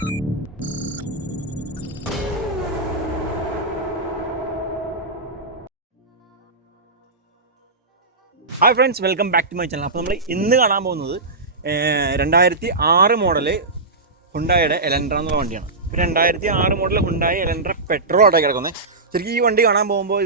Hi friends, welcome back to my channel. അപ്പോൾ നമ്മൾ ഇന്ന് കാണാൻ പോകുന്നത് 2006 മോഡല് ഹുണ്ടായുടെ എലൻട്ര എന്നുള്ള വണ്ടിയാണ്. 2006 മോഡൽ ഹുണ്ടായി എലൻട്ര പെട്രോൾ ആയിട്ട് കിടക്കുന്നത്. ശരിക്കും ഈ വണ്ടി കാണാൻ പോകുമ്പോൾ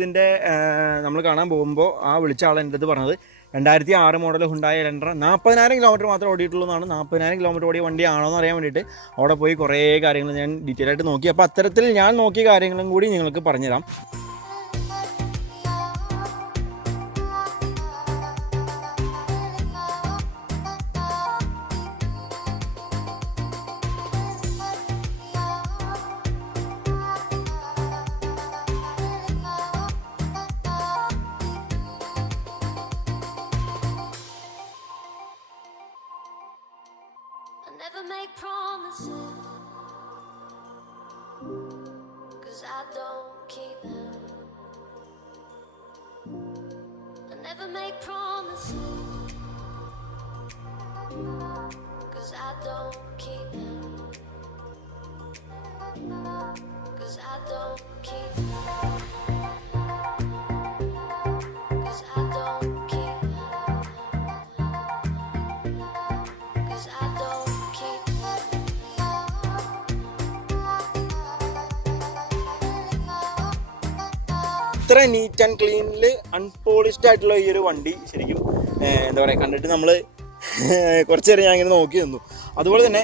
നമ്മൾ കാണാൻ പോകുമ്പോൾ ആ വിളിച്ച ആൾ എൻ്റെ അടുത്ത് പറഞ്ഞത് 2006 മോഡൽ ഹുണ്ടായി എലൻട്ര 40,000 കിലോമീറ്റർ മാത്രമേ ഓടിയിട്ടുള്ളൂ എന്നാണ്. 40,000 കിലോമീറ്റർ ഓടിയ വണ്ടിയാണോ എന്ന് അറിയാൻ വേണ്ടിയിട്ട് അവിടെ പോയി കുറേ കാര്യങ്ങൾ ഞാൻ ഡീറ്റെയിൽ ആയിട്ട് നോക്കി. അപ്പോൾ അത്തരത്തിൽ ഞാൻ നോക്കിയ കാര്യങ്ങളും കൂടി നിങ്ങൾക്ക് പറഞ്ഞുതരാം. Never make promises, 'cause I don't keep them. I never make promises, 'cause I don't keep them. 'Cause I don't keep them. 'Cause I don't keep them. 'Cause I don't. ഇത്ര നീറ്റ് ആൻഡ് ക്ലീനിൽ അൺപോളിഷ്ഡ് ആയിട്ടുള്ള ഈ ഒരു വണ്ടി ശരിക്കും എന്താ പറയുക, കണ്ടിട്ട് നമ്മൾ കുറച്ച് നേരം ഞാൻ ഇങ്ങനെ നോക്കി നിന്നു. അതുപോലെ തന്നെ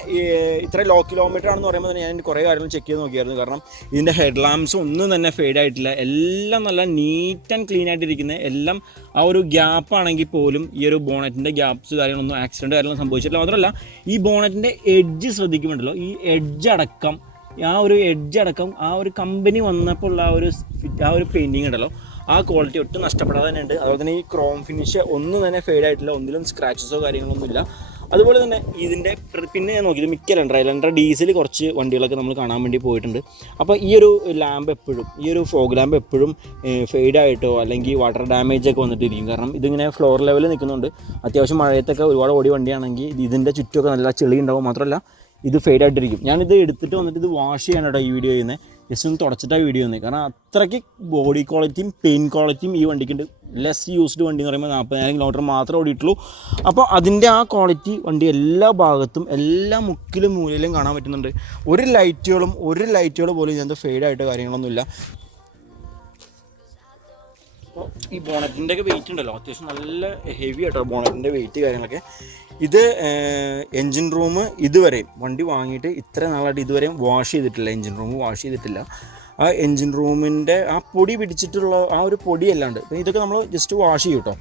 ഇത്ര ലോ കിലോമീറ്റർ ആണെന്ന് പറയുമ്പോൾ തന്നെ ഞാൻ കുറേ കാര്യങ്ങൾ ചെക്ക് ചെയ്ത് നോക്കിയായിരുന്നു. കാരണം ഇതിൻ്റെ ഹെഡ് ലാംപ്സ് ഒന്നും തന്നെ ഫെയ്ഡ് ആയിട്ടില്ല, എല്ലാം നല്ല നീറ്റ് ആൻഡ് ക്ലീൻ ആയിട്ടിരിക്കുന്നത്. എല്ലാം ആ ഒരു ഗ്യാപ്പ് ആണെങ്കിൽ പോലും ഈ ഒരു ബോണറ്റിൻ്റെ ഗ്യാപ്സ് കാര്യങ്ങളൊന്നും ആക്സിഡൻറ്റ് കാര്യങ്ങളൊന്നും സംഭവിച്ചിട്ടില്ല. മാത്രമല്ല ഈ ബോണറ്റിൻ്റെ എഡ്ജ് ശ്രദ്ധിക്കുന്നുണ്ടല്ലോ, ഈ എഡ്ജ് അടക്കം ആ ഒരു കമ്പനി വന്നപ്പോൾ ഉള്ള ആ ഒരു പെയിൻറ്റിങ് ഉണ്ടല്ലോ, ആ ക്വാളിറ്റി ഒട്ടും നഷ്ടപ്പെടാതെ തന്നെ ഉണ്ട്. അതുപോലെ തന്നെ ഈ ക്രോം ഫിനിഷ് ഒന്നും തന്നെ ഫെയ്ഡ് ആയിട്ടില്ല, ഒന്നിലും സ്ക്രാച്ചസോ കാര്യങ്ങളൊന്നുമില്ല. അതുപോലെ തന്നെ ഇതിൻ്റെ പിന്നെ ഞാൻ നോക്കിയത് മിക്ക എലൻട്ര ഡീസൽ കുറച്ച് വണ്ടികളൊക്കെ നമ്മൾ കാണാൻ വേണ്ടി പോയിട്ടുണ്ട്. അപ്പോൾ ഈ ഒരു ലാമ്പ് എപ്പോഴും, ഈ ഒരു ഫോഗ് ലാമ്പ് എപ്പോഴും ഫെയ്ഡായിട്ടോ അല്ലെങ്കിൽ വാട്ടർ ഡാമേജ് ഒക്കെ വന്നിട്ടിരിക്കും. കാരണം ഇതിങ്ങനെ ഫ്ലോർ ലെവലിൽ നിൽക്കുന്നുണ്ട്. അത്യാവശ്യം മഴയത്തൊക്കെ ഒരുപാട് ഓടിയ വണ്ടിയാണെങ്കിൽ ഇതിൻ്റെ ചുറ്റുമൊക്കെ നല്ല ചെളി ഉണ്ടാവും. മാത്രമല്ല ഇത് ഫെയ്ഡ് ആയിട്ടിരിക്കും. ഞാനിത് എടുത്തിട്ട് വന്നിട്ട് ഇത് വാഷ് ചെയ്യാനാട്ടോ ഈ വീഡിയോ ചെയ്യുന്നത്. ജസ്റ്റ് ഒന്ന് തുടച്ചിട്ടാണ് വീഡിയോ ചെയ്യുന്നത്. കാരണം അത്രയ്ക്ക് ബോഡി ക്വാളിറ്റിയും പെയിൻറ്റ് ക്വാളിറ്റിയും ഈ വണ്ടിക്കുണ്ട്. ലെസ് യൂസ്ഡ് വണ്ടി എന്ന് പറയുമ്പോൾ 40,000 കിലോമീറ്റർ മാത്രമേ ഓടിയിട്ടുള്ളൂ. അപ്പോൾ അതിൻ്റെ ആ ക്വാളിറ്റി വണ്ടി എല്ലാ ഭാഗത്തും എല്ലാ മുക്കിലും മൂലയിലും കാണാൻ പറ്റുന്നുണ്ട്. ഒരു ലൈറ്റുകൾ പോലും ഇതിനകത്ത് ഫെയ്ഡായിട്ട് കാര്യങ്ങളൊന്നുമില്ല. അപ്പോൾ ഈ ബോണറ്റിൻ്റെ ഒക്കെ വെയിറ്റ് ഉണ്ടല്ലോ, അത്യാവശ്യം നല്ല ഹെവി ആയിട്ടോ ബോണറ്റിൻ്റെ വെയിറ്റ് കാര്യങ്ങളൊക്കെ. ഇത് എൻജിൻ റൂം ഇതുവരെയും വണ്ടി വാങ്ങിയിട്ട് ഇത്ര നാളായിട്ട് ഇതുവരെയും വാഷ് ചെയ്തിട്ടില്ല. എൻജിൻ റൂം വാഷ് ചെയ്തിട്ടില്ല. ആ എൻജിൻ റൂമിൻ്റെ ആ പൊടി പിടിച്ചിട്ടുള്ള ആ ഒരു പൊടി അല്ലാണ്ട് ഇതൊക്കെ നമ്മൾ ജസ്റ്റ് വാഷ് ചെയ്യും കേട്ടോ.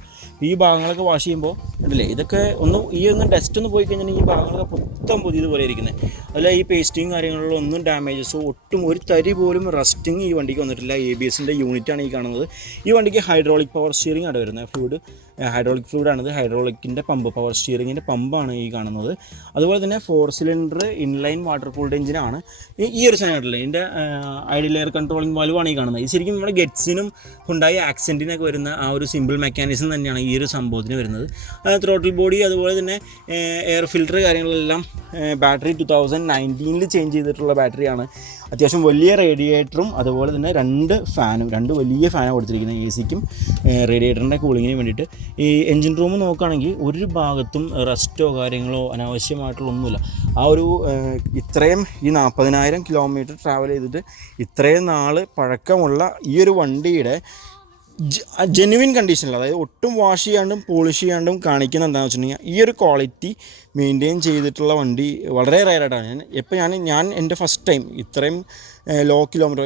ഈ ഭാഗങ്ങളൊക്കെ വാഷ് ചെയ്യുമ്പോൾ ഉണ്ടല്ലേ, ഇതൊക്കെ ഒന്ന് ഡസ്റ്റ് ഒന്ന് പോയി കഴിഞ്ഞാൽ ഈ ഭാഗങ്ങളൊക്കെ പുതിയതുപോലെ ഇരിക്കുന്നത്. അല്ല ഈ പേസ്റ്റിങ് കാര്യങ്ങളിലൊന്നും ഡാമേജസോ ഒട്ടും ഒരു തരി പോലും റസ്റ്റിങ് ഈ വണ്ടിക്ക് വന്നിട്ടില്ല. ABSൻ്റെ യൂണിറ്റാണ് ഈ കാണുന്നത്. ഈ വണ്ടിക്ക് ഹൈഡ്രോളിക് പവർ സ്റ്റിയറിംഗ് ആണ് വരുന്നത്. ഹൈഡ്രോളിക് ഫ്ലൂയിഡാണിത്. ഹൈഡ്രോളിക്കിൻ്റെ പവർ സ്റ്റിയറിങ്ങിൻ്റെ പമ്പാണ് ഈ കാണുന്നത്. അതുപോലെ തന്നെ 4 സിലിണ്ടർ ഇൻലൈൻ വാട്ടർ കൂൾഡ് എഞ്ചിനാണ് ഈ ഒരു സാധനമായിട്ടില്ല. ഇതിൻ്റെ ഐഡിയൽ എയർ കൺട്രോളിംഗ് വാൽവാണ് ഈ കാണുന്നത്. ഇത് ശരിക്കും നമ്മുടെ ഗെറ്റ്സിനും ഹുണ്ടായി ആക്സെൻറ്റിനൊക്കെ വരുന്ന ആ ഒരു സിമ്പിൾ മെക്കാനിസം തന്നെയാണ് ഈ ഒരു സംഭവത്തിന് വരുന്നത്. ത്രോട്ടിൽ ബോഡി അതുപോലെ തന്നെ എയർ ഫിൽറ്റർ കാര്യങ്ങളെല്ലാം ബാറ്ററി 2019 ചേഞ്ച് ചെയ്തിട്ടുള്ള ബാറ്ററിയാണ്. അത്യാവശ്യം വലിയ റേഡിയേറ്ററും അതുപോലെ തന്നെ രണ്ട് വലിയ ഫാനാണ് കൊടുത്തിരിക്കുന്നത്, AC-ക്കും റേഡിയേറ്ററിൻ്റെ കൂളിങ്ങിന് വേണ്ടിയിട്ട്. ഈ എൻജിൻ റൂം നോക്കുകയാണെങ്കിൽ ഒരു ഭാഗത്തും റസ്റ്റോ കാര്യങ്ങളോ അനാവശ്യമായിട്ടുള്ള ഒന്നുമില്ല. ആ ഒരു ഇത്രയും ഈ 40,000 കിലോമീറ്റർ ട്രാവൽ ചെയ്തിട്ട് ഇത്രയും നാൾ പഴക്കമുള്ള ഈ ഒരു വണ്ടിയുടെ ജെന്യുവിൻ കണ്ടീഷനിൽ, അതായത് ഒട്ടും വാഷ് ചെയ്യാണ്ടും പോളിഷ് ചെയ്യാണ്ടും കാണിക്കുന്ന എന്താണെന്ന് വെച്ചിട്ടുണ്ടെങ്കിൽ ഈ ഒരു ക്വാളിറ്റി മെയിൻറ്റെയിൻ ചെയ്തിട്ടുള്ള വണ്ടി വളരെ റെയറായിട്ടാണ്. ഞാൻ എൻ്റെ ഫസ്റ്റ് ടൈം ഇത്രയും ലോ കിലോമീറ്റർ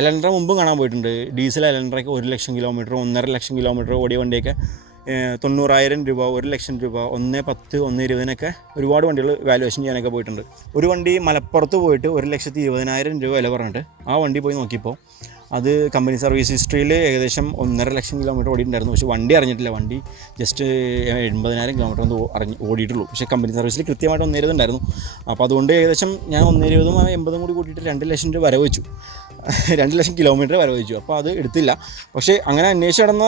എലൻട്ര മുമ്പും കാണാൻ പോയിട്ടുണ്ട്. ഡീസൽ എലൻട്രയ്ക്ക് 1,00,000 കിലോമീറ്റർ 1,50,000 കിലോമീറ്റർ ഓടിയ വണ്ടിയൊക്കെ 90,000 രൂപ 1,00,000 രൂപ 1,10,000 1,20,000 ഒരുപാട് വണ്ടികൾ വാലുവേഷൻ ചെയ്യാനൊക്കെ പോയിട്ടുണ്ട്. ഒരു വണ്ടി മലപ്പുറത്ത് പോയിട്ട് 1,20,000 രൂപ വില പറഞ്ഞിട്ട് ആ വണ്ടി പോയി നോക്കിയപ്പോൾ അത് കമ്പനി സർവീസ് ഹിസ്റ്ററിയിൽ ഏകദേശം 1.5 ലക്ഷം കിലോമീറ്റർ ഓടിയിട്ടുണ്ടായിരുന്നു. പക്ഷേ വണ്ടി അറിഞ്ഞിട്ടില്ല. വണ്ടി ജസ്റ്റ് 80,000 കിലോമീറ്റർ ഒന്ന് ഓടിയിട്ടുള്ളൂ. പക്ഷേ കമ്പനി സർവീസിൽ കൃത്യമായിട്ട് 1.20 ഉണ്ടായിരുന്നു. അപ്പോൾ അതുകൊണ്ട് ഏകദേശം ഞാൻ 1.20 80 കൂടി കൂട്ടിയിട്ട് 2 ലക്ഷം രൂപ വരവ് വെച്ചു. 2 ലക്ഷം കിലോമീറ്റർ വരവ് വെച്ചു. അപ്പോൾ അത് എടുത്തില്ല. പക്ഷേ അങ്ങനെ അന്വേഷിച്ച് നടന്ന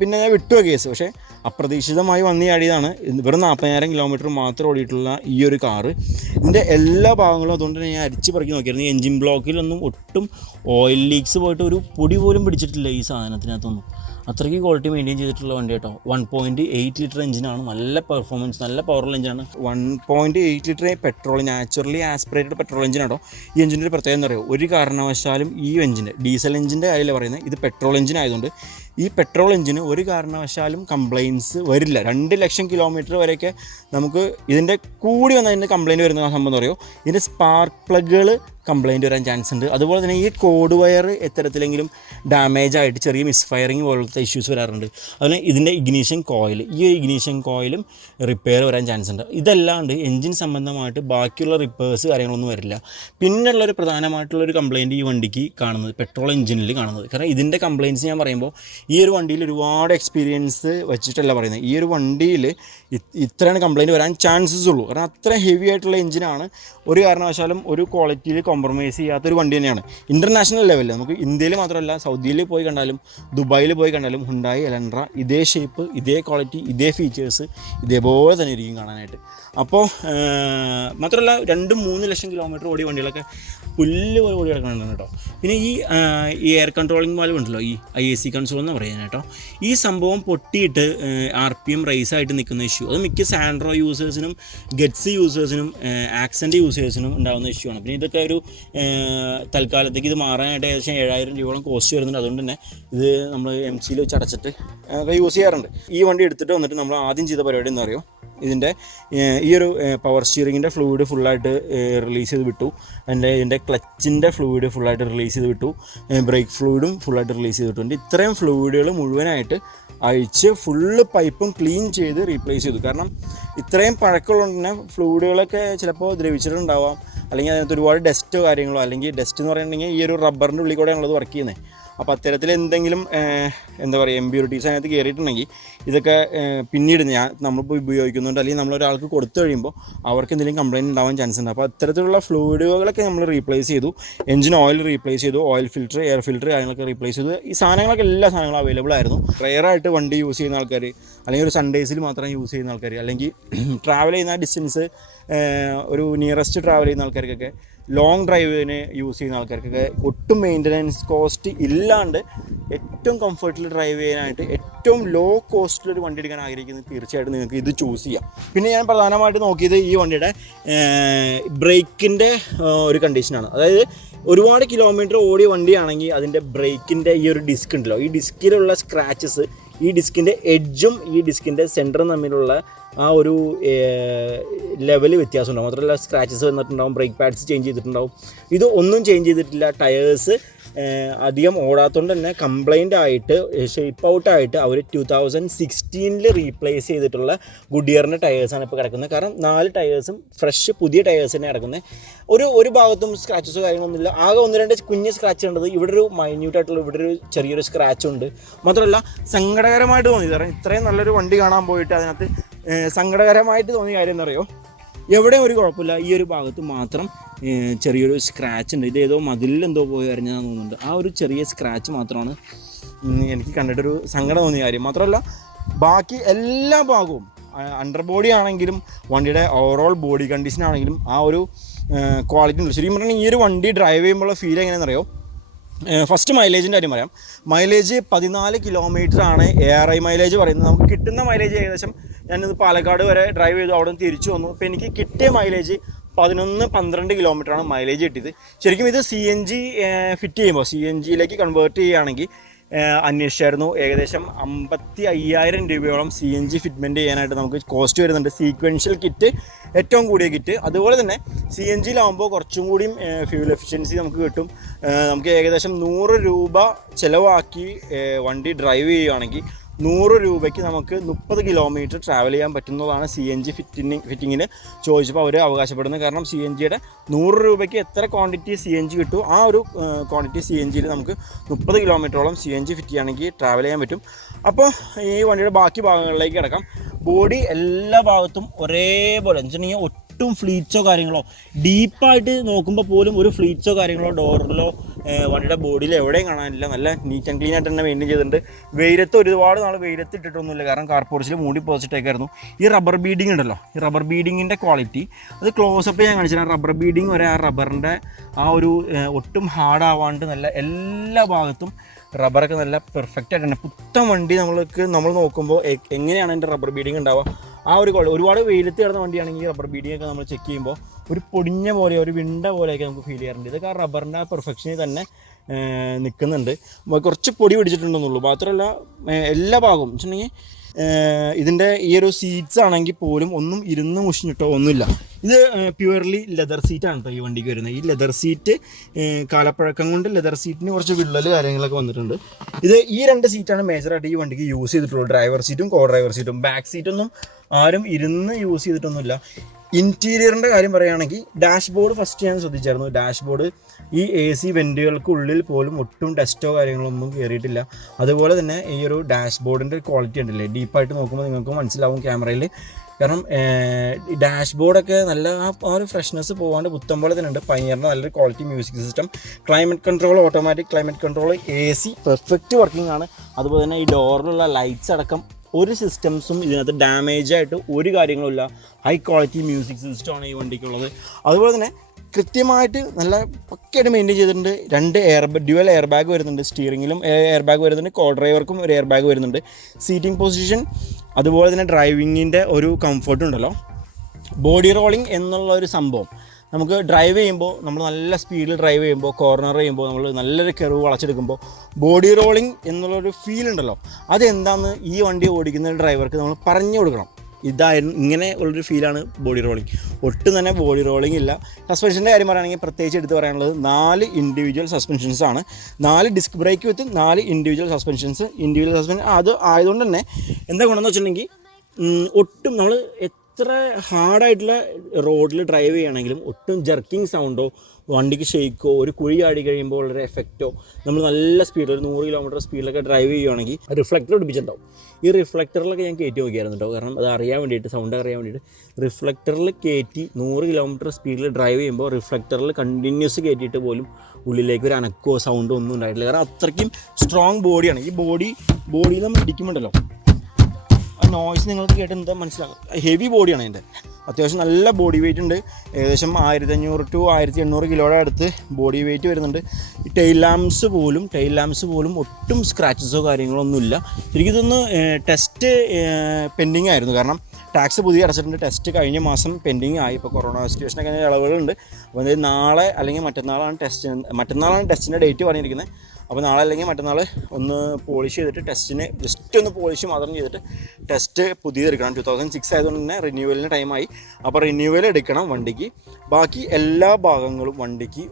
പിന്നെ ഞാൻ വിട്ടു കേസ്. പക്ഷേ അപ്രതീക്ഷിതമായി വന്നു ചാടിയതാണ്. വെറും 40,000 കിലോമീറ്റർ മാത്രം ഓടിയിട്ടുള്ള ഈ ഒരു കാറ്. ഇതിൻ്റെ എല്ലാ ഭാഗങ്ങളും അതുകൊണ്ട് തന്നെ ഞാൻ അരിച്ച് പറക്കി നോക്കിയായിരുന്നു. ഈ എൻജിൻ ബ്ലോക്കിലൊന്നും ഒട്ടും ഓയിൽ ലീക്സ് പോയിട്ട് ഒരു പൊടി പോലും പിടിച്ചിട്ടില്ല ഈ സാധനത്തിനകത്തൊന്നും. അത്രയ്ക്ക് ക്വാളിറ്റി മെയിൻറ്റെയിൻ ചെയ്തിട്ടുള്ള വണ്ടി കേട്ടോ. 1.8 ലിറ്റർ എഞ്ചിനാണ്. നല്ല പെർഫോമൻസ്, നല്ല പവറുള്ള എഞ്ചിനാണ്. 1.8 litre petrol, naturally aspirated petrol engine കേട്ടോ. ഈ എഞ്ചിൻ്റെ ഒരു പ്രത്യേകത എന്താ പറയുക, ഒരു കാരണവശാലും ഈ എഞ്ചിൻ്റെ ഡീസൽ എഞ്ചിൻ്റെ കാര്യമല്ല പറയുന്നത്, ഇത് പെട്രോൾ എഞ്ചിൻ ആയതുകൊണ്ട് ഈ പെട്രോൾ എഞ്ചിന് ഒരു കാരണവശാലും കംപ്ലയിൻറ്റ്സ് വരില്ല. 2 ലക്ഷം കിലോമീറ്റർ വരെയൊക്കെ നമുക്ക് ഇതിൻ്റെ കൂടി വന്നതിൻ്റെ കംപ്ലയിൻറ്റ് വരുന്ന സംഭവം പറയുമോ, ഇതിൻ്റെ സ്പാർക്ക് പ്ലഗുകൾ കംപ്ലയിൻറ്റ് വരാൻ ചാൻസ് ഉണ്ട്. അതുപോലെ തന്നെ ഈ കോഡ് വയർ എത്തരത്തിലെങ്കിലും ഡാമേജ് ആയിട്ട് ചെറിയ മിസ്ഫയറിങ് പോലത്തെ ഇഷ്യൂസ് വരാറുണ്ട്. അതുപോലെ ഇതിൻ്റെ ഇഗ്നീഷൻ കോയിൽ, ഈ ഇഗ്നീഷൻ കോയിലും റിപ്പയർ വരാൻ ചാൻസ് ഉണ്ട്. ഇതല്ലാണ്ട് എൻജിൻ സംബന്ധമായിട്ട് ബാക്കിയുള്ള റിപ്പയേഴ്സ് കാര്യങ്ങളൊന്നും വരില്ല. പിന്നുള്ളൊരു പ്രധാനമായിട്ടുള്ളൊരു കംപ്ലയിൻറ്റ് ഈ വണ്ടിക്ക് കാണുന്നത് പെട്രോൾ എഞ്ചിനിൽ കാണുന്നത്. കാരണം ഇതിൻ്റെ കംപ്ലയിൻറ്റ്സ് ഞാൻ പറയുമ്പോൾ ഈ ഒരു വണ്ടിയിൽ ഒരുപാട് എക്സ്പീരിയൻസ് വെച്ചിട്ടല്ല പറയുന്നത്. ഈ ഒരു വണ്ടിയിൽ ഇത്രയാണ് കംപ്ലയിൻറ്റ് വരാൻ ചാൻസസ് ഉള്ളൂ. കാരണം അത്ര ഹെവി ആയിട്ടുള്ള എഞ്ചിനാണ്. ഒരു കാരണവശാലും ഒരു ക്വാളിറ്റിയിൽ കോംപ്രമൈസ് ചെയ്യാത്തൊരു വണ്ടി തന്നെയാണ്. ഇൻ്റർനാഷണൽ ലെവലിൽ നമുക്ക് ഇന്ത്യയിൽ മാത്രമല്ല സൗദിയിൽ പോയി കണ്ടാലും ദുബായിൽ പോയി കണ്ടാലും ഹുണ്ടായി എലൻട്ര ഇതേ ഷേപ്പ്, ഇതേ ക്വാളിറ്റി, ഇതേ ഫീച്ചേഴ്സ് ഇതേപോലെ തന്നെ ഇരിക്കും കാണാനായിട്ട്. അപ്പോൾ മാത്രമല്ല 2-3 ലക്ഷം കിലോമീറ്റർ ഓടിയ വണ്ടികളൊക്കെ പുല്ല് പോലെ ഓടി കിടക്കുന്നുണ്ട് കേട്ടോ. പിന്നെ ഈ എയർ കൺട്രോളിങ് വാൽവ് ഉണ്ടല്ലോ, ഈ IAC കൺസോൾ എന്ന് പറയുന്നത് കേട്ടോ, ഈ സംഭവം പൊട്ടിയിട്ട് RPM റൈസായിട്ട് നിൽക്കുന്ന ഇഷ്യൂ, അത് മിക്ക സാൻഡ്രോ യൂസേഴ്സിനും ഗെറ്റ്സ് യൂസേഴ്സിനും ആക്സെൻ്റ് യൂസേഴ്സിനും ഉണ്ടാകുന്ന ഇഷ്യൂ ആണ്. പിന്നെ ഇതൊക്കെ ഒരു തൽക്കാലത്തേക്ക് ഇത് മാറാനായിട്ട് ഏകദേശം 7,000 രൂപയോളം കോസ്റ്റ് വരുന്നുണ്ട്. അതുകൊണ്ട് തന്നെ ഇത് നമ്മൾ MC വെച്ച് അടച്ചിട്ട് യൂസ് ചെയ്യാറുണ്ട്. ഈ വണ്ടി എടുത്തിട്ട് വന്നിട്ട് നമ്മൾ ആദ്യം ചെയ്ത പരിപാടി എന്താ പറയുക, ഇതിൻ്റെ ഈ ഒരു പവർ സ്റ്റിയറിങ്ങിൻ്റെ ഫ്ലൂയിഡ് ഫുള്ളായിട്ട് റിലീസ് ചെയ്ത് വിട്ടു. ഇതിൻ്റെ ക്ലച്ചിൻ്റെ ഫ്ലൂയിഡ് ഫുള്ളായിട്ട് റിലീസ് ചെയ്ത് വിട്ടു. ബ്രേക്ക് ഫ്ലൂയിഡും ഫുള്ളായിട്ട് റിലീസ് ചെയ്ത് വിട്ടു. ഇത്രയും ഫ്ലൂയിഡുകൾ മുഴുവനായിട്ട് അഴിച്ച് ഫുള്ള് പൈപ്പും ക്ലീൻ ചെയ്ത് റീപ്ലേസ് ചെയ്തു. കാരണം ഇത്രയും പഴക്കമുള്ളതുകൊണ്ട് തന്നെ ഫ്ലൂയിഡുകളൊക്കെ ചിലപ്പോൾ ദ്രവിച്ചിട്ടുണ്ടാവാം, അല്ലെങ്കിൽ അതിനകത്ത് ഒരുപാട് ഡസ്റ്റോ കാര്യങ്ങളോ, അല്ലെങ്കിൽ ഡസ്റ്റ് എന്ന് പറയുന്നുണ്ടെങ്കിൽ ഈ ഒരു റബ്ബറിൻ്റെ ഉള്ളിൽ കൂടെയാണുള്ളത് വർക്ക് ചെയ്യുന്നത്. അപ്പോൾ അത്തരത്തിൽ എന്തെങ്കിലും എന്താ പറയുക ഇമ്പ്യൂരിറ്റീസ് അതിനകത്ത് കയറിയിട്ടുണ്ടെങ്കിൽ ഇതൊക്കെ പിന്നീട് നമ്മളിപ്പോൾ ഉപയോഗിക്കുന്നുണ്ട് അല്ലെങ്കിൽ നമ്മളൊരാൾക്ക് കൊടുത്തു കഴിയുമ്പോൾ അവർക്ക് എന്തെങ്കിലും കംപ്ലയിൻറ്റ് ഉണ്ടാവാൻ ചാൻസ് ഉണ്ട്. അപ്പോൾ അത്തരത്തിലുള്ള ഫ്ലൂയിഡുകളൊക്കെ നമ്മൾ റീപ്ലേസ് ചെയ്തു. എഞ്ചിൻ ഓയിൽ റീപ്ലേസ് ചെയ്തു, ഓയിൽ ഫിൽറ്റർ, എയർ ഫിൽറ്റർ കാര്യങ്ങളൊക്കെ റീപ്ലേസ് ചെയ്തു. ഈ സാധനങ്ങളൊക്കെ എല്ലാ സാധനങ്ങളും അവൈലബിൾ ആയിരുന്നു. റെയറായിട്ട് വണ്ടി യൂസ് ചെയ്യുന്ന ആൾക്കാർ, അല്ലെങ്കിൽ ഒരു സൺഡേസിൽ മാത്രം യൂസ് ചെയ്യുന്ന ആൾക്കാർ, അല്ലെങ്കിൽ ട്രാവൽ ചെയ്യുന്ന ഡിസ്റ്റൻസ് ഒരു നിയറസ്റ്റ് ട്രാവൽ ചെയ്യുന്ന ആൾക്കാർക്കൊക്കെ, ലോങ് ഡ്രൈവിന് യൂസ് ചെയ്യുന്ന ആൾക്കാർക്കൊക്കെ ഒട്ടും മെയിൻ്റനൻസ് കോസ്റ്റ് ഇല്ലാണ്ട് ഏറ്റവും കംഫർട്ടിൽ ഡ്രൈവ് ചെയ്യാനായിട്ട് ഏറ്റവും ലോ കോസ്റ്റിലൊരു വണ്ടി എടുക്കാൻ ആഗ്രഹിക്കുന്നത് തീർച്ചയായിട്ടും നിങ്ങൾക്ക് ഇത് ചൂസ് ചെയ്യാം. പിന്നെ ഞാൻ പ്രധാനമായിട്ട് നോക്കിയത് ഈ വണ്ടിയുടെ ബ്രേക്കിൻ്റെ ഒരു കണ്ടീഷനാണ്. അതായത് ഒരുപാട് കിലോമീറ്റർ ഓടിയ വണ്ടിയാണെങ്കിൽ അതിൻ്റെ ബ്രേക്കിൻ്റെ ഈ ഒരു ഡിസ്ക് ഉണ്ടല്ലോ, ഈ ഡിസ്കിലുള്ള സ്ക്രാച്ചസ്, ഈ ഡിസ്കിൻ്റെ എഡ്ജും ഈ ഡിസ്കിൻ്റെ സെൻറ്ററും തമ്മിലുള്ള ആ ഒരു ലെവൽ വ്യത്യാസമുണ്ടാകും. മാത്രമല്ല സ്ക്രാച്ചസ് വന്നിട്ടുണ്ടാകും, ബ്രേക്ക് പാഡ്സ് ചേഞ്ച് ചെയ്തിട്ടുണ്ടാകും. ഇത് ഒന്നും ചേഞ്ച് ചെയ്തിട്ടില്ല. ടയേഴ്സ് അധികം ഓടാത്തതുകൊണ്ട് തന്നെ കംപ്ലൈൻ്റ് ആയിട്ട് ഷേപ്പ് ഔട്ടായിട്ട് അവർ 2016 റീപ്ലേസ് ചെയ്തിട്ടുള്ള ഗുഡിയറിൻ്റെ ടയേഴ്സാണ് ഇപ്പോൾ കിടക്കുന്നത്. കാരണം 4 ടയേഴ്സും ഫ്രഷ് പുതിയ ടയേഴ്സ് തന്നെ കിടക്കുന്നത്. ഒരു ഭാഗത്തും സ്ക്രാച്ചസോ കാര്യങ്ങളൊന്നുമില്ല. ആകെ 1-2 കുഞ്ഞ് സ്ക്രാച്ച് ഉണ്ടത്. ഇവിടെ ഒരു മൈന്യൂട്ടായിട്ടുള്ള ഇവിടെ ഒരു ചെറിയൊരു സ്ക്രാച്ചുണ്ട്. മാത്രമല്ല സങ്കടകരമായിട്ട് തോന്നി. കാരണം ഇത്രയും നല്ലൊരു വണ്ടി കാണാൻ പോയിട്ട് അതിനകത്ത് സങ്കടകരമായിട്ട് തോന്നിയ കാര്യം എന്താ പറയുക, എവിടെയും ഒരു കുഴപ്പമില്ല, ഈ ഒരു ഭാഗത്ത് മാത്രം ചെറിയൊരു സ്ക്രാച്ച് ഉണ്ട്. ഇതേതോ മതിലെന്തോ പോയി അറിഞ്ഞാന്ന് തോന്നുന്നുണ്ട്. ആ ഒരു ചെറിയ സ്ക്രാച്ച് മാത്രമാണ് എനിക്ക് കണ്ടിട്ടൊരു സങ്കടം തോന്നിയ കാര്യം. മാത്രമല്ല ബാക്കി എല്ലാ ഭാഗവും അണ്ടർ ബോഡി ആണെങ്കിലും വണ്ടിയുടെ ഓവറോൾ ബോഡി കണ്ടീഷൻ ആണെങ്കിലും ആ ഒരു ക്വാളിറ്റി ഉണ്ട്. ശരിക്കും പറഞ്ഞാൽ ഈ ഒരു വണ്ടി ഡ്രൈവ് ചെയ്യുമ്പോഴുള്ള ഫീൽ എങ്ങനെയാണെന്ന് അറിയോ, ഫസ്റ്റ് മൈലേജിൻ്റെ കാര്യം പറയാം. മൈലേജ് 14 കിലോമീറ്ററാണ് ARI മൈലേജ് പറയുന്നത്. നമുക്ക് കിട്ടുന്ന മൈലേജ് ഏകദേശം, ഞാനിത് പാലക്കാട് വരെ ഡ്രൈവ് ചെയ്തു, അവിടെ നിന്ന് തിരിച്ചു വന്നു. അപ്പോൾ എനിക്ക് കിട്ടിയ മൈലേജ് 11-12 കിലോമീറ്ററാണ് മൈലേജ് കിട്ടിയത്. ശരിക്കും ഇത് CNG ഫിറ്റ് ചെയ്യുമ്പോൾ, CNGയിലേക്ക് കൺവേർട്ട് ചെയ്യുകയാണെങ്കിൽ അന്വേഷിച്ചായിരുന്നു, ഏകദേശം 55,000 രൂപയോളം CNG ഫിറ്റ്മെൻറ്റ് ചെയ്യാനായിട്ട് നമുക്ക് കോസ്റ്റ് വരുന്നുണ്ട്. സീക്വൻഷ്യൽ കിറ്റ് ഏറ്റവും കൂടിയ കിറ്റ്. അതുപോലെ തന്നെ CNGയിലാകുമ്പോൾ കുറച്ചും കൂടിയും ഫ്യൂൽ എഫിഷ്യൻസി നമുക്ക് കിട്ടും. നമുക്ക് ഏകദേശം 100 രൂപ ചിലവാക്കി വണ്ടി ഡ്രൈവ് ചെയ്യുകയാണെങ്കിൽ 100 രൂപയ്ക്ക് നമുക്ക് 30 കിലോമീറ്റർ ട്രാവൽ ചെയ്യാൻ പറ്റുന്നതാണ് CNG ഫിറ്റിങ്ങിന് ചോദിച്ചപ്പോൾ അവർ അവകാശപ്പെടുന്നത്. കാരണം CNGയുടെ 100 രൂപയ്ക്ക് എത്ര ക്വാണ്ടിറ്റി CNG കിട്ടും ആ ഒരു ക്വാണ്ടിറ്റി CNGയിൽ നമുക്ക് 30 കിലോമീറ്ററോളം CNG ഫിറ്റ് ചെയ്യുകയാണെങ്കിൽ ട്രാവൽ ചെയ്യാൻ പറ്റും. അപ്പോൾ ഈ വണ്ടിയുടെ ബാക്കി ഭാഗങ്ങളിലേക്ക് കിടക്കാം. ബോഡി എല്ലാ ഭാഗത്തും ഒരേപോലെ എന്ന് വെച്ചിട്ടുണ്ടെങ്കിൽ ഒട്ടും ഫ്ലീറ്റ്സോ കാര്യങ്ങളോ ഡീപ്പായിട്ട് നോക്കുമ്പോൾ പോലും ഒരു ഫ്ലീറ്റ്സോ കാര്യങ്ങളോ ഡോറിലോ വണ്ടിയുടെ ബോഡിയിൽ എവിടെയും കാണാനില്ല. നല്ല നീറ്റ് ആൻഡ് ക്ലീൻ ആയിട്ട് തന്നെ മെയിൻറ്റെയിൻ ചെയ്തിട്ടുണ്ട്. വെയിലത്ത് ഒരുപാട് നാൾ വെയിലത്ത് ഇട്ടിട്ടൊന്നുമില്ല, കാരണം കാർ പോർച്ചിൽ മൂടി പോസിറ്റേക്കായിരുന്നു. ഈ റബ്ബർ ബീഡിങ് ഉണ്ടല്ലോ, ഈ റബ്ബർ ബീഡിങ്ങിൻ്റെ ക്വാളിറ്റി അത് ക്ലോസപ്പ് ഞാൻ കാണിച്ചില്ല. റബ്ബർ ബീഡിങ് വരെ ആ റബ്ബറിൻ്റെ ആ ഒരു ഒട്ടും ഹാർഡ് ആവാണ്ട് നല്ല എല്ലാ ഭാഗത്തും റബ്ബറൊക്കെ നല്ല പെർഫെക്റ്റ് ആയിട്ട് തന്നെ പുത്തൻ വണ്ടി നമ്മൾ നോക്കുമ്പോൾ എങ്ങനെയാണ് എൻ്റെ റബ്ബർ ബീഡിങ് ഉണ്ടാവുക ആ ഒരു ക്വാളിറ്റി. ഒരുപാട് വെയിലത്ത് കിടന്ന വണ്ടിയാണെങ്കിൽ റബ്ബർ ബീഡിങ്ങൊക്കെ നമ്മൾ ചെക്ക് ചെയ്യുമ്പോൾ ഒരു പൊടിഞ്ഞ പോലെ ഒരു വിണ്ട പോലെയൊക്കെ നമുക്ക് ഫീൽ ചെയ്യാറുണ്ട്. ഇതൊക്കെ ആ റബ്ബറിൻ്റെ ആ പെർഫെക്ഷനിൽ തന്നെ നിൽക്കുന്നുണ്ട്. കുറച്ച് പൊടി പിടിച്ചിട്ടുണ്ടെന്നുള്ളൂ. മാത്രമല്ല എല്ലാ ഭാഗവും വെച്ചിട്ടുണ്ടെങ്കിൽ ഇതിൻ്റെ ഈ ഒരു സീറ്റ്സ് ആണെങ്കിൽ പോലും ഒന്നും ഇരുന്ന് മുഷിഞ്ഞിട്ടോ ഒന്നുമില്ല. ഇത് പ്യുവർലി ലെതർ സീറ്റാണ് കേട്ടോ ഈ വണ്ടിക്ക് വരുന്നത്. ഈ ലെതർ സീറ്റ് കാലപ്പഴക്കം കൊണ്ട് ലെതർ സീറ്റിന് കുറച്ച് വിള്ളൽ കാര്യങ്ങളൊക്കെ വന്നിട്ടുണ്ട്. ഈ 2 സീറ്റാണ് മേജറായിട്ട് ഈ വണ്ടിക്ക് യൂസ് ചെയ്തിട്ടുള്ളത്. ഡ്രൈവർ സീറ്റും കോ ഡ്രൈവർ സീറ്റും. ബാക്ക് സീറ്റൊന്നും ആരും ഇരുന്ന് യൂസ് ചെയ്തിട്ടൊന്നുമില്ല. ഇൻറ്റീരിയറിൻ്റെ കാര്യം പറയുകയാണെങ്കിൽ ഡാഷ്ബോർഡ് ഫസ്റ്റ് ഞാൻ ശ്രദ്ധിച്ചായിരുന്നു. ഡാഷ്ബോർഡ് ഈ AC വെൻറ്റുകൾക്കുള്ളിൽ പോലും ഒട്ടും ഡസ്റ്റോ കാര്യങ്ങളൊന്നും കയറിയിട്ടില്ല. അതുപോലെ തന്നെ ഈ ഒരു ഡാഷ്ബോർഡിൻ്റെ ക്വാളിറ്റി ഉണ്ടല്ലേ, ഡീപ്പായിട്ട് നോക്കുമ്പോൾ നിങ്ങൾക്ക് മനസ്സിലാവും ക്യാമറയിൽ. കാരണം ഈ ഡാഷ്ബോർഡൊക്കെ നല്ല ആ ഒരു ഫ്രഷ്നെസ് പോകാണ്ട് പുത്തം പോലെ തന്നെ ഉണ്ട്. പയറിൻ്റെ നല്ലൊരു quality music system, climate control, automatic climate control, AC perfect working ആണ്. അതുപോലെ തന്നെ ഈ ഡോറിലുള്ള ലൈറ്റ്സ് അടക്കം ഒരു സിസ്റ്റംസും ഇതിനകത്ത് ഡാമേജ് ആയിട്ട് ഒരു കാര്യങ്ങളുമില്ല. ഹൈ ക്വാളിറ്റി മ്യൂസിക് സിസ്റ്റമാണ് ഈ വണ്ടിക്കുള്ളത്. അതുപോലെ തന്നെ കൃത്യമായിട്ട് നല്ല പക്കയായിട്ട് മെയിൻറ്റെയിൻ ചെയ്തിട്ടുണ്ട്. 2 ഡ്യുവൽ എയർ ബാഗ് വരുന്നുണ്ട്. സ്റ്റിയറിങ്ങിലും എയർ ബാഗ് വരുന്നുണ്ട്, കോ ഡ്രൈവർക്കും ഒരു എയർ ബാഗ് വരുന്നുണ്ട്. സീറ്റിംഗ് പൊസിഷൻ അതുപോലെ തന്നെ ഡ്രൈവിങ്ങിൻ്റെ ഒരു കംഫർട്ട് ഉണ്ടല്ലോ. ബോഡി റോളിംഗ് എന്നുള്ള ഒരു സംഭവം നമുക്ക് ഡ്രൈവ് ചെയ്യുമ്പോൾ, നമ്മൾ നല്ല സ്പീഡിൽ ഡ്രൈവ് ചെയ്യുമ്പോൾ, കോർണർ ചെയ്യുമ്പോൾ, നമ്മൾ നല്ലൊരു കെർവ് വളച്ചെടുക്കുമ്പോൾ ബോഡി റോളിംഗ് എന്നുള്ളൊരു ഫീൽ ഉണ്ടല്ലോ, അതെന്താണെന്ന് ഈ വണ്ടി ഓടിക്കുന്ന ഡ്രൈവർക്ക് നമ്മൾ പറഞ്ഞു കൊടുക്കണം. ഇതായിരുന്നു ഇങ്ങനെ ഉള്ളൊരു ഫീലാണ് ബോഡി റോളിംഗ്. ഒട്ടും തന്നെ ബോഡി റോളിംഗ് ഇല്ല. സസ്പെൻഷൻ്റെ കാര്യം പറയുകയാണെങ്കിൽ പ്രത്യേകിച്ച് എടുത്ത് പറയാനുള്ളത് 4 ഇൻഡിവിജ്വൽ സസ്പെൻഷൻസ് ആണ്. 4 ഡിസ്ക് ബ്രേക്ക് വിത്ത് 4 ഇൻഡിവിജ്വൽ സസ്പെൻഷൻ. അത് ആയതുകൊണ്ട് തന്നെ എന്താ ഗുണമെന്ന് വെച്ചിട്ടുണ്ടെങ്കിൽ ഒട്ടും നമ്മൾ എത്ര ഹാർഡായിട്ടുള്ള റോഡിൽ ഡ്രൈവ് ചെയ്യുകയാണെങ്കിലും ഒട്ടും ജർക്കിങ് സൗണ്ടോ വണ്ടിക്ക് ഷെയ്ക്കോ ഒരു കുഴി ആടി കഴിയുമ്പോൾ ഉള്ളൊരു എഫക്റ്റോ, നമ്മൾ നല്ല സ്പീഡിൽ ഒരു 100 കിലോമീറ്റർ സ്പീഡിലൊക്കെ ഡ്രൈവ് ചെയ്യുകയാണെങ്കിൽ റിഫ്ലക്ടർ പിടിപ്പിച്ചിട്ടുണ്ടാവും. ഈ റിഫ്ലക്ടറിലൊക്കെ ഞാൻ കയറ്റി നോക്കിയായിരുന്നു കേട്ടോ. കാരണം അത് അറിയാൻ വേണ്ടിയിട്ട്, സൗണ്ട് അറിയാൻ വേണ്ടിയിട്ട് റിഫ്ലക്ടറിൽ കയറ്റി 100 കിലോമീറ്റർ സ്പീഡിൽ ഡ്രൈവ് ചെയ്യുമ്പോൾ റിഫ്ലക്ടറിൽ കണ്ടിന്യൂസ് കയറ്റിയിട്ട് പോലും ഉള്ളിലേക്ക് ഒരു അനക്കോ സൗണ്ടോ ഒന്നും ഉണ്ടായിട്ടില്ല. കാരണം അത്രയ്ക്കും സ്ട്രോങ് ബോഡിയാണ്. ഈ ബോഡിയിൽ നമ്മൾ ഇടിക്കുമ്പോണ്ടല്ലോ നോയ്സ് നിങ്ങൾക്ക് കേട്ട് എന്താ മനസ്സിലാകും. ഹെവി ബോഡിയാണ് അതിൻ്റെ. അത്യാവശ്യം നല്ല ബോഡി വെയിറ്റ് ഉണ്ട്. ഏകദേശം 1500 to 1800 കിലോയുടെ അടുത്ത് ബോഡി വെയിറ്റ് വരുന്നുണ്ട്. ഈ ടെയിൽ ലാംപ്സ് പോലും ഒട്ടും സ്ക്രാച്ചസോ കാര്യങ്ങളോ ഒന്നുമില്ല. ശരിക്കും ഇതൊന്ന് ടെസ്റ്റ് പെൻഡിങ് ആയിരുന്നു. കാരണം ടാക്സ് പുതിയ അടച്ചിട്ടുണ്ട്. ടെസ്റ്റ് കഴിഞ്ഞ മാസം പെൻഡിങ് ആയി. ഇപ്പോൾ കൊറോണ സിറ്റുവേഷനൊക്കെ ഇളവുകളുണ്ട്. അപ്പോൾ അതായത് നാളെ അല്ലെങ്കിൽ മറ്റന്നാളാണ് ടെസ്റ്റിൻ്റെ ഡേറ്റ് പറഞ്ഞിരിക്കുന്നത്. അപ്പോൾ നാളെ അല്ലെങ്കിൽ മറ്റന്നാൾ ഒന്ന് പോളിഷ് ചെയ്തിട്ട് ടെസ്റ്റിന് ജസ്റ്റ് ഒന്ന് പോളിഷ് മാത്രം ചെയ്തിട്ട് ടെസ്റ്റ് പുതിയതെടുക്കണം. 2006 ആയതുകൊണ്ട് തന്നെ റിന്യൂവലിന് ടൈമായി. അപ്പോൾ റിന്യൂവൽ എടുക്കണം വണ്ടിക്ക്. ബാക്കി എല്ലാ ഭാഗങ്ങളും വണ്ടിക്ക്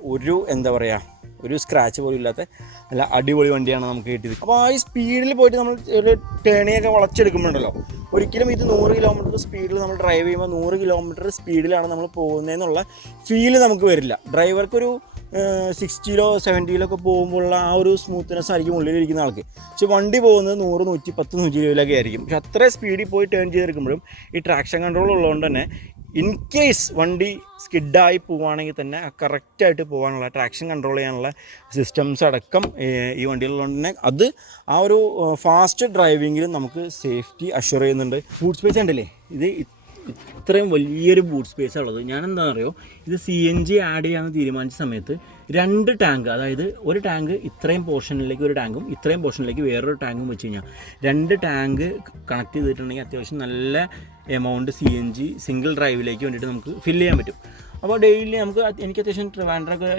ഒരു സ്ക്രാച്ച് പോലും ഇല്ലാത്ത നല്ല അടിപൊളി വണ്ടിയാണ് നമുക്ക് കിട്ടിയത്. അപ്പോൾ ആ ഈ സ്പീഡിൽ പോയിട്ട് നമ്മൾ ഒരു ടേണിയൊക്കെ വളച്ചെടുക്കുമ്പോഴല്ലോ, ഒരിക്കലും ഇത് 100 കിലോമീറ്റർ സ്പീഡിൽ നമ്മൾ ഡ്രൈവ് ചെയ്യുമ്പോൾ 100 കിലോമീറ്റർ സ്പീഡിലാണ് നമ്മൾ പോകുന്നതെന്നുള്ള ഫീല് നമുക്ക് വരില്ല. ഡ്രൈവർക്കൊരു 60 70 ഒക്കെ പോകുമ്പോഴുള്ള ആ ഒരു സ്മൂത്ത്നെസ് ആയിരിക്കും ഉള്ളിലിരിക്കുന്ന ആൾക്ക്. പക്ഷെ വണ്ടി പോകുന്നത് 100 110 120 ആയിരിക്കും. പക്ഷെ അത്ര സ്പീഡിൽ പോയി ടേൺ ചെയ്തെടുക്കുമ്പോഴും ഈ ട്രാക്ഷൻ കൺട്രോൾ ഉള്ളതുകൊണ്ട് തന്നെ ഇൻ കേസ് വണ്ടി സ്കിഡായി പോവുകയാണെങ്കിൽ തന്നെ കറക്റ്റായിട്ട് പോകാനുള്ള ട്രാക്ഷൻ കൺട്രോൾ ചെയ്യാനുള്ള സിസ്റ്റംസ് അടക്കം ഈ വണ്ടിയിലുള്ളതുകൊണ്ട് തന്നെ അത് ആ ഒരു ഫാസ്റ്റ് ഡ്രൈവിങ്ങിലും നമുക്ക് സേഫ്റ്റി അഷ്വർ ചെയ്യുന്നുണ്ട്. ബൂട്ട് സ്പേസ് ഉണ്ടല്ലേ, ഇത് ഇത്രയും വലിയൊരു ബൂട്ട് സ്പേസ് ഉള്ളത്. ഞാൻ എന്താണെന്ന് അറിയോ, ഇത് CNG ആഡ് ചെയ്യാമെന്ന് തീരുമാനിച്ച സമയത്ത് 2 ടാങ്ക്, അതായത് ഒരു ടാങ്ക് ഇത്രയും പോർഷനിലേക്ക് ഒരു ടാങ്കും ഇത്രയും പോർഷനിലേക്ക് വേറൊരു ടാങ്കും വെച്ച് കഴിഞ്ഞാൽ 2 ടാങ്ക് കണക്ട് ചെയ്തിട്ടുണ്ടെങ്കിൽ അത്യാവശ്യം നല്ല എമൗണ്ട് CNG സിംഗിൾ ഡ്രൈവിലേക്ക് വേണ്ടിയിട്ട് നമുക്ക് ഫില്ല് ചെയ്യാൻ പറ്റും. അപ്പോൾ ഡെയിലി എനിക്ക് അത്യാവശ്യം ട്രിവാൻഡ്രമൊക്കെ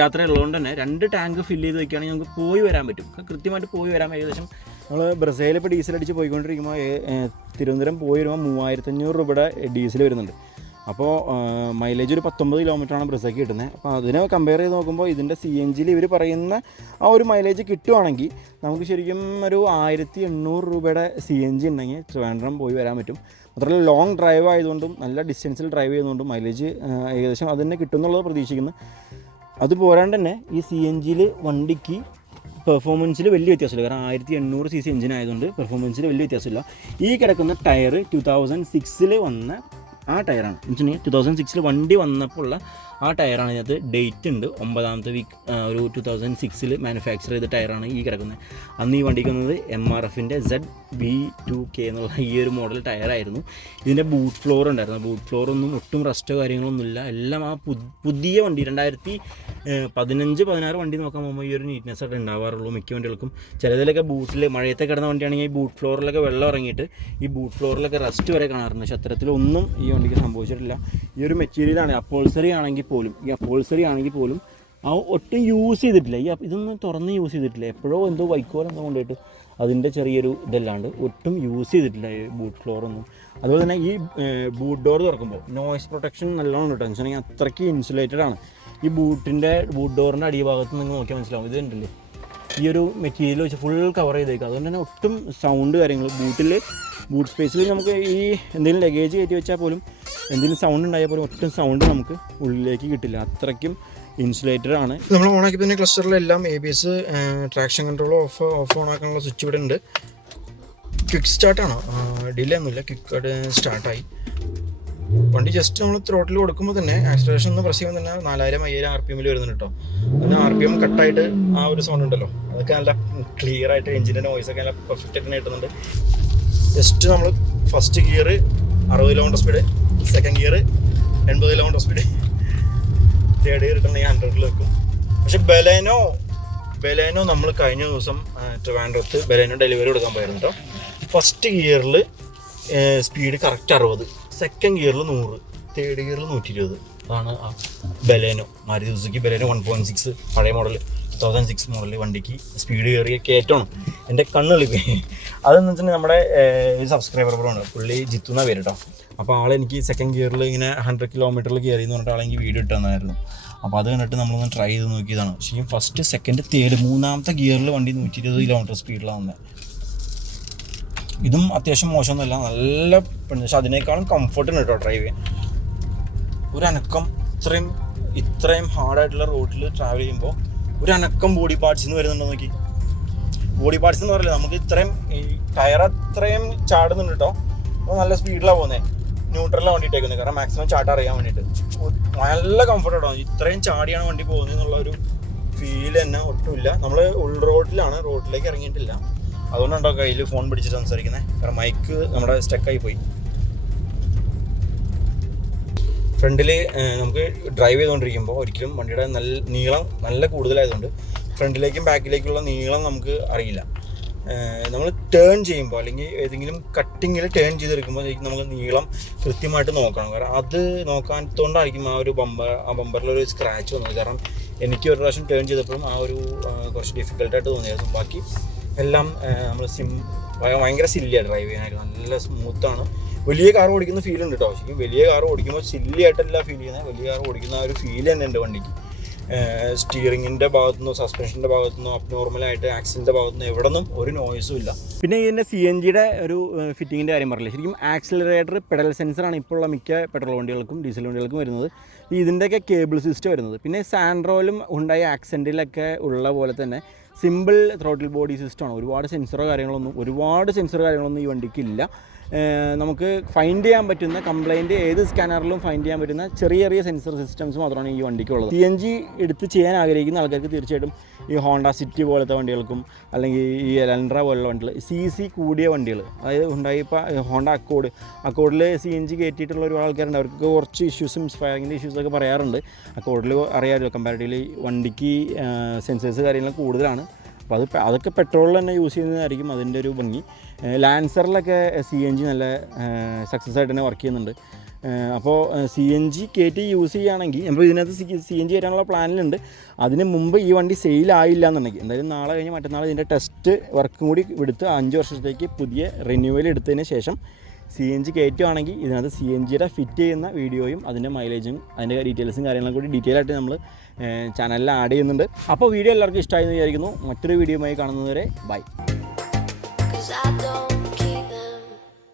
യാത്ര ഉള്ളതുകൊണ്ട് തന്നെ 2 ടാങ്ക് ഫില്ല് ചെയ്ത് വയ്ക്കുകയാണെങ്കിൽ നമുക്ക് പോയി വരാൻ പറ്റും. കൃത്യമായിട്ട് പോയി വരാം. ഏകദേശം നമ്മൾ ബ്രസീലിൽ ഇപ്പോൾ ഡീസൽ അടിച്ച് പോയിക്കൊണ്ടിരിക്കുമ്പോൾ തിരുവനന്തപുരം പോയി വരുമ്പോൾ 3500 രൂപയുടെ ഡീസൽ വരുന്നുണ്ട്. അപ്പോൾ മൈലേജ് ഒരു 19 കിലോമീറ്ററാണ് ബ്രിസയ്ക്ക് കിട്ടുന്നത്. അപ്പോൾ അതിനെ കമ്പയർ ചെയ്ത് നോക്കുമ്പോൾ ഇതിൻ്റെ CNGയിൽ ഇവർ പറയുന്ന ആ ഒരു മൈലേജ് കിട്ടുവാണെങ്കിൽ നമുക്ക് ശരിക്കും ഒരു 1800 രൂപയുടെ CNG ഉണ്ടെങ്കിൽ ട്രിവാൻഡ്രം പോയി വരാൻ പറ്റും. മാത്രമല്ല ലോങ് ഡ്രൈവ് ആയതുകൊണ്ടും നല്ല ഡിസ്റ്റൻസിൽ ഡ്രൈവ് ചെയ്യുന്നതുകൊണ്ടും മൈലേജ് ഏകദേശം അത് തന്നെ കിട്ടും എന്നുള്ളത് പ്രതീക്ഷിക്കുന്നു. അത് പോരാണ്ട് തന്നെ ഈ CNGയിൽ വണ്ടിക്ക് പെർഫോമൻസിൽ വലിയ വ്യത്യാസമില്ല. കാരണം 1800cc എഞ്ചിൻ ആയതുകൊണ്ട് പെർഫോമൻസിൽ വലിയ വ്യത്യാസമില്ല. ഈ കിടക്കുന്ന ടയർ 2006 വന്ന ആ ടയറാണ്. എന്ന് വെച്ചിട്ടുണ്ടെങ്കിൽ 2006 വണ്ടി വന്നപ്പോൾ ഉള്ള ആ ടയറാണ്. ഇതിനകത്ത് ഡേറ്റ് ഉണ്ട്, 9th വീക്ക് ഒരു 2006 മാനുഫാക്ചർ ചെയ്ത ടയറാണ് ഈ കിടക്കുന്നത്. അന്ന് ഈ വണ്ടിക്ക് വന്നത് MRFൻ്റെ ZV2K എന്നുള്ള ഈ ഒരു മോഡൽ ടയറായിരുന്നു. ഇതിൻ്റെ ബൂട്ട് ഫ്ലോർ ഉണ്ടായിരുന്നു. ബൂട്ട് ഫ്ലോറൊന്നും ഒട്ടും റസ്റ്റോ കാര്യങ്ങളൊന്നുമില്ല. എല്ലാം ആ പുതിയ വണ്ടി 2015-16 വണ്ടി നോക്കാൻ പോകുമ്പോൾ ഈ ഒരു നീറ്റ്നെസ് ആയിട്ട് ഉണ്ടാവാറുള്ളൂ മിക്ക വണ്ടികൾക്കും. ചിലതിലൊക്കെ ബൂട്ടിൽ മഴയത്തെ കിടന്ന വണ്ടിയാണെങ്കിൽ ഈ ബൂട്ട് ഫ്ലോറിലൊക്കെ വെള്ളം ഇറങ്ങിയിട്ട് ഈ ബൂട്ട് ഫ്ലോറിലൊക്കെ റസ്റ്റ് വരെ കാണാറുണ്ട്. പക്ഷേ അത്തരത്തിലൊന്നും ഈ വണ്ടിക്ക് സംഭവിച്ചിട്ടില്ല. ഈ ഒരു മെറ്റീരിയലാണ് അപ്പോൾസറി ആണെങ്കിൽ പോലും ആ ഒട്ടും യൂസ് ചെയ്തിട്ടില്ല. ഇതൊന്നും തുറന്ന് യൂസ് ചെയ്തിട്ടില്ല. എപ്പോഴോ എന്തോ വൈക്കോൽ എന്തോ കൊണ്ടുപോയിട്ട് അതിൻ്റെ ചെറിയൊരു ഇതല്ലാണ്ട് ഒട്ടും യൂസ് ചെയ്തിട്ടില്ല ഈ ബൂട്ട് ഫ്ലോറൊന്നും. അതുപോലെ തന്നെ ഈ ബൂട്ട് ഡോർ തുറക്കുമ്പോൾ നോയ്സ് പ്രൊട്ടക്ഷൻ നല്ലോണം കിട്ടും. എന്ന് വെച്ചിട്ടുണ്ടെങ്കിൽ അത്രയ്ക്ക് ഇൻസുലേറ്റഡ് ആണ്. ഈ ബൂട്ട് ഡോറിൻ്റെ അടിഭാഗത്ത് നിങ്ങൾ നോക്കിയാൽ മനസ്സിലാവും. ഇത് ഉണ്ടല്ലേ ഈ ഒരു മെറ്റീരിയൽ വെച്ച് ഫുൾ കവർ ചെയ്തേക്കുക. അതുകൊണ്ട് തന്നെ ഒട്ടും സൗണ്ട് കാര്യങ്ങൾ ബൂട്ട് സ്പേസിൽ നമുക്ക് ഈ എന്തെങ്കിലും ലഗേജ് കയറ്റി വെച്ചാൽ പോലും എന്തെങ്കിലും സൗണ്ട് ഉണ്ടായാൽ പോലും ഒട്ടും സൗണ്ട് നമുക്ക് ഉള്ളിലേക്ക് കിട്ടില്ല. അത്രയ്ക്കും ഇൻസുലേറ്റഡ് ആണ്. നമ്മൾ ഓണാക്കി തന്നെ ക്ലസ്റ്ററിലെല്ലാം ABS, traction control off on ആക്കാനുള്ള സ്വിച്ച് ഇവിടെ ഉണ്ട്. ക്വിക്ക് സ്റ്റാർട്ടാണോ, ഡിലേ ഒന്നുമില്ല, ക്വിക്ക് സ്റ്റാർട്ടായി. വണ്ടി ജസ്റ്റ് നമ്മൾ ത്രോട്ടിൽ കൊടുക്കുമ്പോൾ തന്നെ ആക്സിലറേഷൻ ഒന്ന് പ്രസ് ചെയ്യുമ്പോൾ തന്നെ 4000-5000 RPM വരുന്നുണ്ട് കേട്ടോ. അതിന് RPM കട്ടായിട്ട് ആ ഒരു സൗണ്ട് ഉണ്ടല്ലോ, അതൊക്കെ നല്ല ക്ലിയർ ആയിട്ട് എഞ്ചിൻ്റെ നോയ്സൊക്കെ നല്ല പെർഫെക്റ്റ് ആയിട്ട് കിട്ടുന്നുണ്ട്. ജസ്റ്റ് നമ്മൾ first gear 60 kilometre speed, second gear 80 kilometre speed, third gear ഇട്ടുണ്ടെങ്കിൽ 100 വെക്കും. പക്ഷെ ബലേനോ നമ്മൾ കഴിഞ്ഞ ദിവസം ട്രിവാൻഡ്രത്ത് ബലേനോ ഡെലിവറി കൊടുക്കാൻ പോയിരുന്നു കേട്ടോ. ഫസ്റ്റ് ഗിയറിൽ സ്പീഡ് കറക്റ്റ് 60, സെക്കൻഡ് ഗിയറിൽ 100, തേർഡ് ഗിയറിൽ 120. അതാണ് ആ ബലേനോ, മാരുതി സുസുക്കി ബലേനോ 1.6 പഴയ മോഡൽ 2006 മോഡൽ വണ്ടിക്ക് സ്പീഡ് കയറിയ കയറ്റമാണ്. എൻ്റെ കണ്ണുകളിപ്പോയി. അതെന്ന് വെച്ചിട്ടുണ്ടെങ്കിൽ നമ്മുടെ ഒരു സബ്സ്ക്രൈബർ ആണ്, പുള്ളി ജിത്തു എന്നാണ് പേര് കേട്ടോ. അപ്പോൾ ആളെനിക്ക് സെക്കൻഡ് ഗിയറിൽ ഇങ്ങനെ 100 കിലോമീറ്ററിൽ കയറി എന്ന് പറഞ്ഞിട്ട് ആളെനിക്ക് വീഡിയോ ഇട്ട് തന്നായിരുന്നു. അപ്പോൾ അത് കണ്ടിട്ട് നമ്മളൊന്ന് ട്രൈ ചെയ്ത് നോക്കിയതാണ്. ശരിക്കും ഫസ്റ്റ്, സെക്കൻഡ്, തേർഡ്, മൂന്നാമത്തെ ഗിയറിൽ വണ്ടി 120 കിലോമീറ്റർ സ്പീഡിലാണ് വന്നത്. ഇതും അത്യാവശ്യം മോശമൊന്നുമല്ല, നല്ല പക്ഷെ അതിനേക്കാളും കംഫർട്ടുണ്ട് കേട്ടോ ഡ്രൈവ് ചെയ്യാൻ. ഒരു അനക്കം ഇത്രയും ഹാർഡായിട്ടുള്ള റോഡിൽ ട്രാവൽ ചെയ്യുമ്പോൾ ഒരു അനക്കം ബോഡി പാർട്സിൽ നിന്ന് വരുന്നുണ്ടോ നോക്കി. ബോഡി പാർട്സ് എന്ന് പറയില്ല, നമുക്ക് ഇത്രയും ഈ ടയർ അത്രയും ചാടുന്നുണ്ട് കേട്ടോ. അപ്പോൾ നല്ല സ്പീഡിലാണ് പോകുന്നത്, ന്യൂട്രലാണ് വണ്ടി ഇട്ടേക്കുന്നത്. കാരണം മാക്സിമം ചാട്ടം അറിയാൻ വേണ്ടിയിട്ട് നല്ല കംഫർട്ടാണോ. ഇത്രയും ചാടിയാണ് വണ്ടി പോകുന്നത് എന്നുള്ള ഒരു ഫീൽ തന്നെ ഒട്ടുമില്ല. നമ്മൾ റോഡിലേക്ക് ഇറങ്ങിയിട്ടില്ല. അതുകൊണ്ടുണ്ടോ കയ്യിൽ ഫോൺ പിടിച്ചിട്ട് സംസാരിക്കുന്നത്, കാരണം മൈക്ക് നമ്മുടെ സ്റ്റക്കായി പോയി. ഫ്രണ്ടിൽ നമുക്ക് ഡ്രൈവ് ചെയ്തുകൊണ്ടിരിക്കുമ്പോൾ ഒരിക്കലും വണ്ടിയുടെ നീളം നല്ല കൂടുതലായതുകൊണ്ട് ഫ്രണ്ടിലേക്കും ബാക്കിലേക്കുള്ള നീളം നമുക്ക് അറിയില്ല. നമ്മൾ ടേൺ ചെയ്യുമ്പോൾ അല്ലെങ്കിൽ ഏതെങ്കിലും കട്ടിങ്ങിൽ ടേൺ ചെയ്തെടുക്കുമ്പോൾ നമ്മൾ നീളം കൃത്യമായിട്ട് നോക്കണം. കാരണം അത് നോക്കാത്തതുകൊണ്ടായിരിക്കും ആ ബമ്പറിലൊരു സ്ക്രാച്ച് വന്നത്. കാരണം എനിക്ക് ഒരു പ്രാവശ്യം ടേൺ ചെയ്തപ്പോഴും ആ ഒരു കുറച്ച് ഡിഫിക്കൽട്ടായിട്ട് തോന്നിയായിരുന്നു. ബാക്കി എല്ലാം നമ്മൾ ഭയങ്കര സില്ലിയാണ് ഡ്രൈവ് ചെയ്യാനായിട്ട്, നല്ല സ്മൂത്താണ്. വലിയ കാർ ഓടിക്കുന്ന ഫീൽ ഉണ്ട് കേട്ടോ. ശരിക്കും വലിയ കാർ ഓടിക്കുമ്പോൾ സില്ലി ആയിട്ടല്ല ഫീൽ ചെയ്യുന്നത്, വലിയ കാർ ഓടിക്കുന്ന ആ ഒരു ഫീൽ തന്നെ ഉണ്ട് വണ്ടിക്ക്. സ്റ്റിയറിങ്ങിൻ്റെ ഭാഗത്തുനിന്നോ സസ്പെൻഷൻ്റെ ഭാഗത്തുനിന്നോ അബ്നോർമലായിട്ട് ആക്സിലിൻ്റെ ഭാഗത്തുനിന്നോ എവിടെ നിന്നും ഒരു നോയ്സും ഇല്ല. പിന്നെ ഇതിൻ്റെ CNGയുടെ ഒരു ഫിറ്റിങ്ങിൻ്റെ കാര്യം പറഞ്ഞില്ല. ശരിക്കും ആക്സിലറേറ്റർ പെഡൽ സെൻസറാണ് ഇപ്പോൾ ഉള്ള മിക്ക പെട്രോൾ വണ്ടികൾക്കും ഡീസൽ വണ്ടികൾക്കും വരുന്നത്. ഇതിൻ്റെയൊക്കെ കേബിൾ സിസ്റ്റം വരുന്നത്. പിന്നെ സാൻഡ്രോയിലും ഹ്യുണ്ടായി ആക്സെൻറ്റിലൊക്കെ ഉള്ള പോലെ തന്നെ സിമ്പിൾ ത്രോട്ടിൽ ബോഡി സിസ്റ്റമാണ്. ഒരുപാട് സെൻസറോ കാര്യങ്ങളൊന്നും ഈ വണ്ടിക്ക് ഇല്ല. നമുക്ക് ഫൈൻഡ് ചെയ്യാൻ പറ്റുന്ന കംപ്ലൈൻറ്റ് ഏത് സ്കാനറിലും ഫൈൻഡ് ചെയ്യാൻ പറ്റുന്ന ചെറിയ സെൻസർ സിസ്റ്റംസ് മാത്രമാണ് ഈ വണ്ടിക്കുള്ളത്. CNG എടുത്ത് ചെയ്യാൻ ആഗ്രഹിക്കുന്ന ആൾക്കാർക്ക് തീർച്ചയായിട്ടും ഈ ഹോണ്ട സിറ്റി പോലത്തെ വണ്ടികൾക്കും അല്ലെങ്കിൽ ഈ എലൻട്ര പോലുള്ള വണ്ടികൾ, CC കൂടിയ വണ്ടികൾ, അതായത് ഉണ്ടായി ഇപ്പോൾ ഹോണ്ട അക്കോഡിൽ CNG കയറ്റിയിട്ടുള്ള ഒരുപാട് ആൾക്കാരുണ്ട്. അവർക്ക് കുറച്ച് ഇഷ്യൂസും ഫയറിങ്ങിൻ്റെ ഇഷ്യൂസൊക്കെ പറയാറുണ്ട്. അക്കോഡിൽ അറിയാമല്ലോ, കമ്പാരിറ്റീവ്ലി വണ്ടിക്ക് സെൻസേഴ്സ് കാര്യങ്ങൾ കൂടുതലാണ്. അപ്പോൾ അതൊക്കെ പെട്രോളിൽ തന്നെ യൂസ് ചെയ്യുന്നതായിരിക്കും അതിൻ്റെ ഒരു ഭംഗി. ലാൻസറിലൊക്കെ CNG നല്ല സക്സസ് ആയിട്ട് തന്നെ വർക്ക് ചെയ്യുന്നുണ്ട്. അപ്പോൾ CNG കയറ്റി യൂസ് ചെയ്യുകയാണെങ്കിൽ അപ്പോൾ ഇതിനകത്ത് CNG കയറ്റാനുള്ള പ്ലാനിലുണ്ട്. അതിന് മുമ്പ് ഈ വണ്ടി സെയിലായില്ല എന്നുണ്ടെങ്കിൽ എന്തായാലും നാളെ കഴിഞ്ഞ് മറ്റന്നാൾ ഇതിൻ്റെ ടെസ്റ്റ് വർക്കും കൂടി എടുത്ത് 5 വർഷത്തേക്ക് പുതിയ റിന്യൂവൽ എടുത്തതിന് ശേഷം CNG കയറ്റുവാണെങ്കിൽ ഇതിനകത്ത് CNGയുടെ ഫിറ്റ് ചെയ്യുന്ന വീഡിയോയും അതിൻ്റെ മൈലേജും അതിൻ്റെ ഡീറ്റെയിൽസും കാര്യങ്ങളും കൂടി ഡീറ്റെയിൽ ആയിട്ട് നമ്മൾ ചാനലിൽ ആഡ് ചെയ്യുന്നുണ്ട്. അപ്പോൾ വീഡിയോ എല്ലാവർക്കും ഇഷ്ടമായി എന്ന് വിചാരിക്കുന്നു. മറ്റൊരു വീഡിയോയുമായി കാണുന്നതുവരെ ബൈ. 'Cause I don't